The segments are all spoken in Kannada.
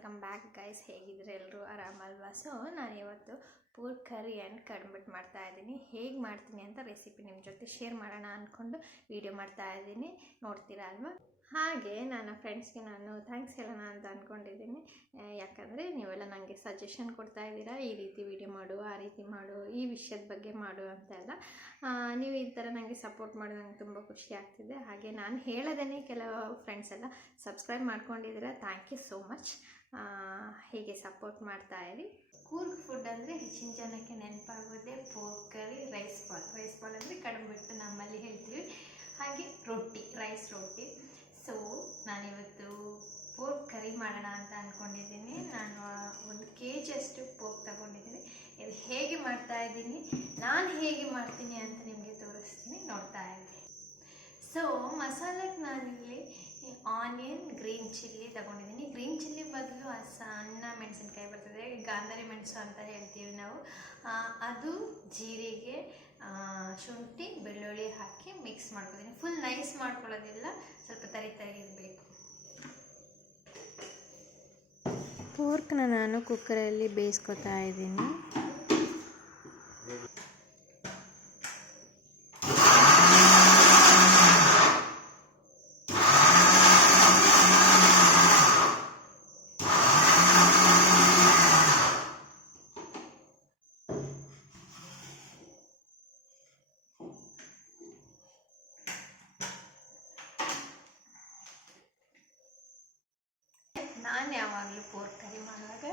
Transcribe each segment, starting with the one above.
ವೆಲ್ಕಮ್ ಬ್ಯಾಕ್ ಗೈಸ್ ಹೇಗಿದ್ರೆ ಎಲ್ಲರೂ ಆರಾಮಲ್ವಾ? ಸೊ ನಾನು ಇವತ್ತು ಪೂರ್ ಕರಿ ಆ್ಯಂಡ್ ಕಡ್ಬಿಟ್ಟು ಮಾಡ್ತಾ ಇದ್ದೀನಿ. ಹೇಗೆ ಮಾಡ್ತೀನಿ ಅಂತ ರೆಸಿಪಿ ನಿಮ್ಮ ಜೊತೆ ಶೇರ್ ಮಾಡೋಣ ಅಂದ್ಕೊಂಡು ವೀಡಿಯೋ ಮಾಡ್ತಾ ಇದ್ದೀನಿ. ನೋಡ್ತೀರಾ ಅಲ್ವಾ? ಹಾಗೆ ನನ್ನ ಫ್ರೆಂಡ್ಸ್ಗೆ ನಾನು ಥ್ಯಾಂಕ್ಸ್ ಹೇಳೋಣ ಅಂತ ಅಂದ್ಕೊಂಡಿದ್ದೀನಿ ಯಾಕಂದರೆ ನೀವೆಲ್ಲ ನನಗೆ ಸಜೆಷನ್ ಕೊಡ್ತಾ ಇದ್ದೀರಾ, ಈ ರೀತಿ ವಿಡಿಯೋ ಮಾಡು, ಆ ರೀತಿ ಮಾಡು, ಈ ವಿಷಯದ ಬಗ್ಗೆ ಮಾಡು ಅಂತ ಎಲ್ಲ ನೀವು ಈ ಥರ ನನಗೆ ಸಪೋರ್ಟ್ ಮಾಡಿ ನಂಗೆ ತುಂಬ ಖುಷಿ ಆಗ್ತಿದೆ. ಹಾಗೆ ನಾನು ಹೇಳೋದೇ ಕೆಲವು ಫ್ರೆಂಡ್ಸ್ ಎಲ್ಲ ಸಬ್ಸ್ಕ್ರೈಬ್ ಮಾಡ್ಕೊಂಡಿದ್ದೀರ ಥ್ಯಾಂಕ್ ಯು ಸೋ ಮಚ್ ಹೀಗೆ ಸಪೋರ್ಟ್ ಮಾಡ್ತಾ ಇರಿ. ಕೂರ್ಗ್ ಫುಡ್ ಅಂದರೆ ಹೆಚ್ಚಿನ ಜನಕ್ಕೆ ನೆನಪಾಗೋದೇ pork curry rice ball rice ball ಅಂದರೆ ಕಡಿಮೆ ಬಿಟ್ಟು ನಮ್ಮಲ್ಲಿ ಹೇಳ್ತೀವಿ. ಹಾಗೆ ರೊಟ್ಟಿ ರೈಸ್ ರೊಟ್ಟಿ. ಸೊ ನಾನಿವತ್ತು ಪೋರ್ಕ್ ಕರಿ ಮಾಡೋಣ ಅಂತ ಅಂದ್ಕೊಂಡಿದ್ದೀನಿ ನಾನು ಒಂದು ಕೆ ಜಿಯಷ್ಟು ಪೋರ್ಕ್ ತಗೊಂಡಿದ್ದೀನಿ. ಇದು ಹೇಗೆ ಮಾಡ್ತಾ ಇದ್ದೀನಿ, ನಾನು ಹೇಗೆ ಮಾಡ್ತೀನಿ ಅಂತ ನಿಮಗೆ ತೋರಿಸ್ತೀನಿ, ನೋಡ್ತಾ ಇದ್ದೀನಿ ಸೊ ಮಸಾಲಕ್ಕೆ ನಾನಿಲ್ಲಿ ಆನಿಯನ್ ಗ್ರೀನ್ ಚಿಲ್ಲಿ ತಗೊಂಡಿದ್ದೀನಿ. ಗ್ರೀನ್ ಚಿಲ್ಲಿ ಬದಲು ಆ ಸಣ್ಣ ಮೆಣಸಿನ್ಕಾಯಿ ಬರ್ತದೆ, ಗಾಂಧಾರಿ ಮೆಣಸು ಅಂತ ಹೇಳ್ತೀವಿ ನಾವು. ಅದು ಜೀರಿಗೆ ಶುಂಠಿ, ಬೆಳ್ಳುಳ್ಳಿ ಹಾಕಿ ಮಿಕ್ಸ್ ಮಾಡ್ಕೊತೀನಿ. ಫುಲ್ ನೈಸ್ ಮಾಡ್ಕೊಳ್ಳೋದಿಲ್ಲ, ಸ್ವಲ್ಪ ತರಿ ತರಿ ಇರಬೇಕು. ಪೋರ್ಕ್ನ ನಾನು ಕುಕ್ಕರಲ್ಲಿ ಬೇಯಿಸ್ಕೊತಾ ಇದ್ದೀನಿ. ನಾನು ಯಾವಾಗಲೂ ಪೋರ್ಕ್ ಕರಿ ಮಾಡುವಾಗ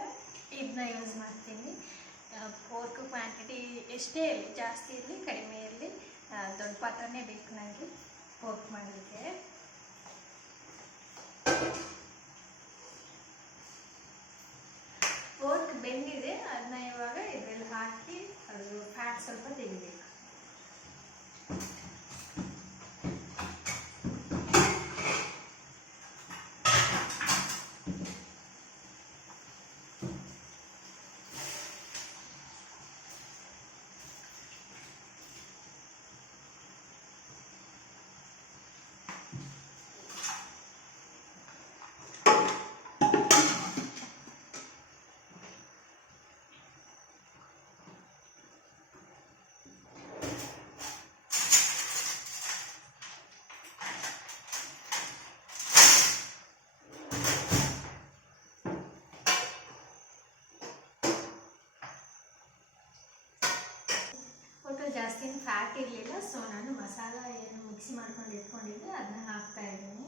ಇದನ್ನ ಯೂಸ್ ಮಾಡ್ತೀನಿ. ಪೋರ್ಕ್ ಕ್ವಾಂಟಿಟಿ ಎಷ್ಟೇ ಇರಲಿ, ಜಾಸ್ತಿ ಇರಲಿ, ಕಡಿಮೆ ಇರಲಿ ದೊಡ್ಡ ಪಾತ್ರನೇ ಬೇಕು ನನಗೆ ಪೋರ್ಕ್ ಮಾಡಲಿಕ್ಕೆ ಪೋರ್ಕ್ ಬೆಂದಿದೆ ಅದನ್ನ ಇವಾಗ ಇದರಲ್ಲಿ ಹಾಕಿ ಅದು ಫ್ಯಾಟ್ ಸ್ವಲ್ಪ ತೆಗಿಬೇಕು ಒಟ್ಟು ಜಾಸ್ತಿ ಫ್ಯಾಟ್ ಇರಲಿಲ್ಲ ಸೊ ನಾನು ಮಸಾಲ ಏನು ಮಿಕ್ಸಿ ಮಾಡ್ಕೊಂಡು ಇಟ್ಕೊಂಡಿದ್ದೆ. ಅದನ್ನ ಹಾಕ್ತಾ ಇದ್ದೀನಿ.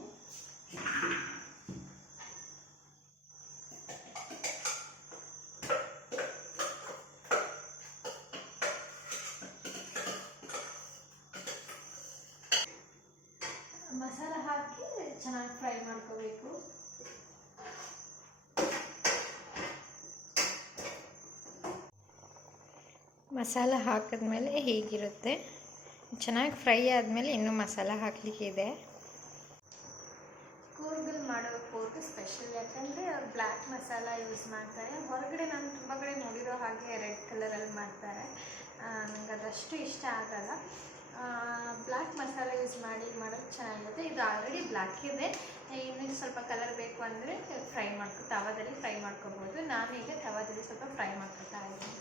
ಮಸಾಲ ಹಾಕಿ ಚೆನ್ನಾಗಿ ಫ್ರೈ ಮಾಡ್ಕೋಬೇಕು. ಮಸಾಲ ಹಾಕಿದ್ಮೇಲೆ ಹೀಗಿರುತ್ತೆ. ಚೆನ್ನಾಗಿ ಫ್ರೈ ಆದಮೇಲೆ ಇನ್ನೂ ಮಸಾಲ ಹಾಕಲಿಕ್ಕಿದೆ ಕೂರ್ಗಲ್ಲಿ ಮಾಡೋ ಪೋರ್ಕ್ ಸ್ಪೆಷಲ್, ಯಾಕಂದರೆ ಅವ್ರು ಬ್ಲ್ಯಾಕ್ ಮಸಾಲ ಯೂಸ್ ಮಾಡ್ತಾರೆ. ಹೊರಗಡೆ ನಾನು ತುಂಬ ಕಡೆ ನೋಡಿರೋ ಹಾಗೆ ರೆಡ್ ಕಲರಲ್ಲಿ ಮಾಡ್ತಾರೆ. ನನಗೆ ಅದಷ್ಟು ಇಷ್ಟ ಆಗಲ್ಲ. ಬ್ಲ್ಯಾಕ್ ಮಸಾಲ ಯೂಸ್ ಮಾಡಿ ಮಾಡೋದು ಚೆನ್ನಾಗಿರುತ್ತೆ. ಇದು ಆಲ್ರೆಡಿ ಬ್ಲ್ಯಾಕ್ ಇದೆ. ಇನ್ನೂ ಸ್ವಲ್ಪ ಕಲರ್ ಬೇಕು ಅಂದರೆ ಫ್ರೈ ಮಾಡ್ಕೊ, ತವಾದಲ್ಲಿ ಫ್ರೈ ಮಾಡ್ಕೋಬೋದು. ನಾನೀಗ ತವಾದಲ್ಲಿ ಸ್ವಲ್ಪ ಫ್ರೈ ಮಾಡ್ಕೊತಾ ಇದ್ದೀನಿ.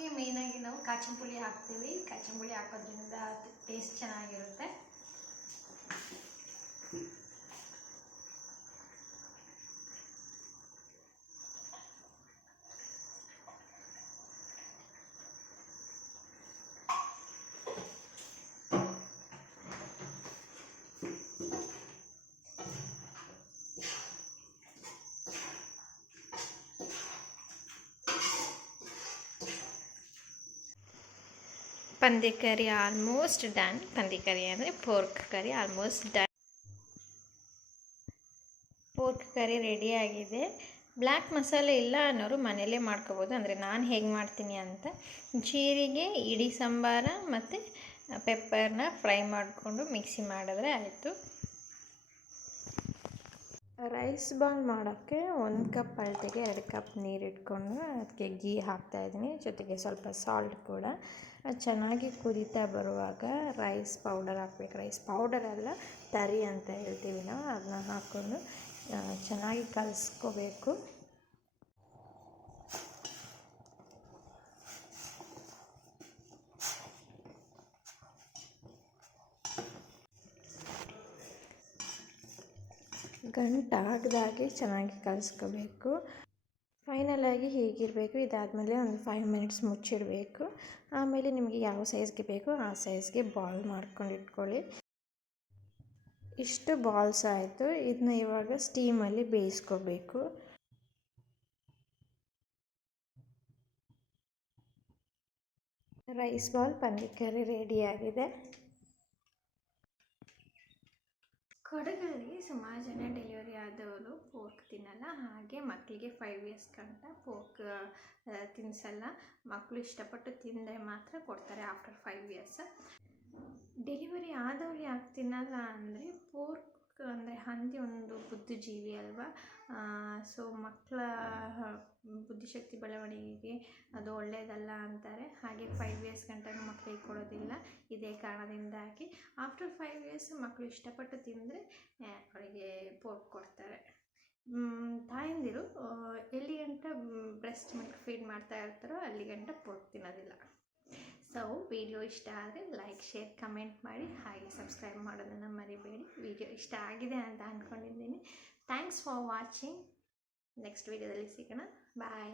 ಪೋರ್ಕ್ಗೆ ಮೇಯ್ನಾಗಿ ನಾವು ಕಾಚಿನ ಪುಳಿ ಹಾಕ್ತೀವಿ. ಕಾಚಿನ ಪುಳಿ ಹಾಕೋದ್ರಿಂದ ಟೇಸ್ಟ್ ಚೆನ್ನಾಗಿರುತ್ತೆ. ಪಂದಿ ಕರಿ ಆಲ್ಮೋಸ್ಟ್ ಡನ್ ಪಂದಿ ಕರಿ ಅಂದರೆ pork curry almost done pork curry ready ಆಗಿದೆ. ಬ್ಲ್ಯಾಕ್ ಮಸಾಲೆ ಇಲ್ಲ ಅನ್ನೋರು ಮನೇಲೇ ಮಾಡ್ಕೋಬೋದು. ಅಂದರೆ ನಾನು ಹೇಗೆ ಮಾಡ್ತೀನಿ ಅಂತ. ಜೀರಿಗೆ, ಇಡಿ ಸಾಂಬಾರ ಮತ್ತು ಪೆಪ್ಪರ್ನ ಫ್ರೈ ಮಾಡಿಕೊಂಡು ಮಿಕ್ಸಿ ಮಾಡಿದ್ರೆ ಆಯಿತು. ರೈಸ್ ಬಾಲ್ ಮಾಡೋಕ್ಕೆ ಒಂದು ಕಪ್ ಅಳತೆಗೆ ಎರಡು ಕಪ್ ನೀರು ಇಟ್ಕೊಂಡು ಅದಕ್ಕೆ ಗೀ ಹಾಕ್ತಾಯಿದ್ದೀನಿ ಜೊತೆಗೆ ಸ್ವಲ್ಪ ಸಾಲ್ಟ್ ಕೂಡ. ಚೆನ್ನಾಗಿ ಕುದೀತಾ ಬರುವಾಗ ರೈಸ್ ಪೌಡರ್ ಹಾಕ್ಬೇಕು. ರೈಸ್ ಪೌಡರ್ ಅಲ್ಲ, ತರಿ ಅಂತ ಹೇಳ್ತೀವಿ ನಾವು. ಅದನ್ನ ಹಾಕ್ಕೊಂಡು ಚೆನ್ನಾಗಿ ಕಲಿಸ್ಕೋಬೇಕು. ಗಂಟಾಗದಾಗೆ ಚೆನ್ನಾಗಿ ಕಲಿಸ್ಕೋಬೇಕು. ಫೈನಲಾಗಿ ಹೀಗಿರಬೇಕು. ಇದಾದಮೇಲೆ ಒಂದು ಫೈವ್ ಮಿನಿಟ್ಸ್ ಮುಚ್ಚಿಡಬೇಕು. ಆಮೇಲೆ ನಿಮಗೆ ಯಾವ ಸೈಜ್ಗೆ ಬೇಕೋ ಆ ಸೈಜ್ಗೆ ಬಾಲ್ ಮಾಡ್ಕೊಂಡು ಇಟ್ಕೊಳ್ಳಿ. ಇಷ್ಟು ಬಾಲ್ಸ್ ಆಯಿತು. ಇದನ್ನ ಇವಾಗ ಸ್ಟೀಮಲ್ಲಿ ಬೇಯಿಸ್ಕೋಬೇಕು. ರೈಸ್ ಬಾಲ್ ಪನ್ನೀರ್ ಕರಿ ರೆಡಿಯಾಗಿದೆ ಕೊಡಗಲ್ಲಿ ಸುಮಾರು ಜನ ಡೆಲಿವರಿ ಆದವರು ಫೋರ್ಕ್ ತಿನ್ನಲ್ಲ, ಹಾಗೆ ಮಕ್ಕಳಿಗೆ ಫೈವ್ ಇಯರ್ಸ್ ಗಂಟ ಪೋರ್ಕ್ ತಿನ್ನಿಸಲ್ಲ ಮಕ್ಕಳು ಇಷ್ಟಪಟ್ಟು ತಿಂದರೆ ಮಾತ್ರ ಕೊಡ್ತಾರೆ ಆಫ್ಟರ್ ಫೈವ್ ಇಯರ್ಸ್ ಡೆಲಿವರಿ ಆದವ್ರು ಯಾಕೆ ತಿನ್ನಲ್ಲ ಅಂದರೆ ಪೋರ್ಕ್ ಅಂದರೆ ಹಂದಿ ಒಂದು ಬುದ್ಧಿಜೀವಿ ಅಲ್ವಾ? ಸೊ ಮಕ್ಕಳ ಬುದ್ಧಿಶಕ್ತಿ ಬೆಳವಣಿಗೆಗೆ ಅದು ಒಳ್ಳೆಯದಲ್ಲ ಅಂತಾರೆ. ಹಾಗೆ ಫೈವ್ ಇಯರ್ಸ್ ಗಂಟನೂ ಮಕ್ಕಳಿಗೆ ಕೊಡೋದಿಲ್ಲ. ಇದೇ ಕಾರಣದಿಂದಾಗಿ ಆಫ್ಟರ್ ಫೈವ್ ಇಯರ್ಸ್ ಮಕ್ಕಳು ಇಷ್ಟಪಟ್ಟು ತಿಂದರೆ ಅವರಿಗೆ ಪೋರ್ಟ್ ಕೊಡ್ತಾರೆ. ತಾಯಂದಿರು ಎಲ್ಲಿ ಗಂಟ ಬ್ರೆಸ್ಟ್ ಮಿಲ್ಕ್ ಫೀಡ್ ಮಾಡ್ತಾ ಇರ್ತಾರೋ ಅಲ್ಲಿ ಗಂಟ ಪೋರ್ಟ್ ತಿನ್ನೋದಿಲ್ಲ. ಸೊ ವಿಡಿಯೋ ಇಷ್ಟ ಆದರೆ ಲೈಕ್ ಶೇರ್ ಕಮೆಂಟ್ ಮಾಡಿ, ಹಾಗೆ ಸಬ್ಸ್ಕ್ರೈಬ್ ಮಾಡೋದನ್ನು ಮರಿಬೇಡಿ. ವಿಡಿಯೋ ಇಷ್ಟ ಆಗಿದೆ ಅಂತ ಅಂದ್ಕೊಂಡಿದ್ದೀನಿ ಥ್ಯಾಂಕ್ಸ್ ಫಾರ್ ವಾಚಿಂಗ್ ನೆಕ್ಸ್ಟ್ ವಿಡಿಯೋದಲ್ಲಿ ಸಿಗೋಣ. ಬಾಯ್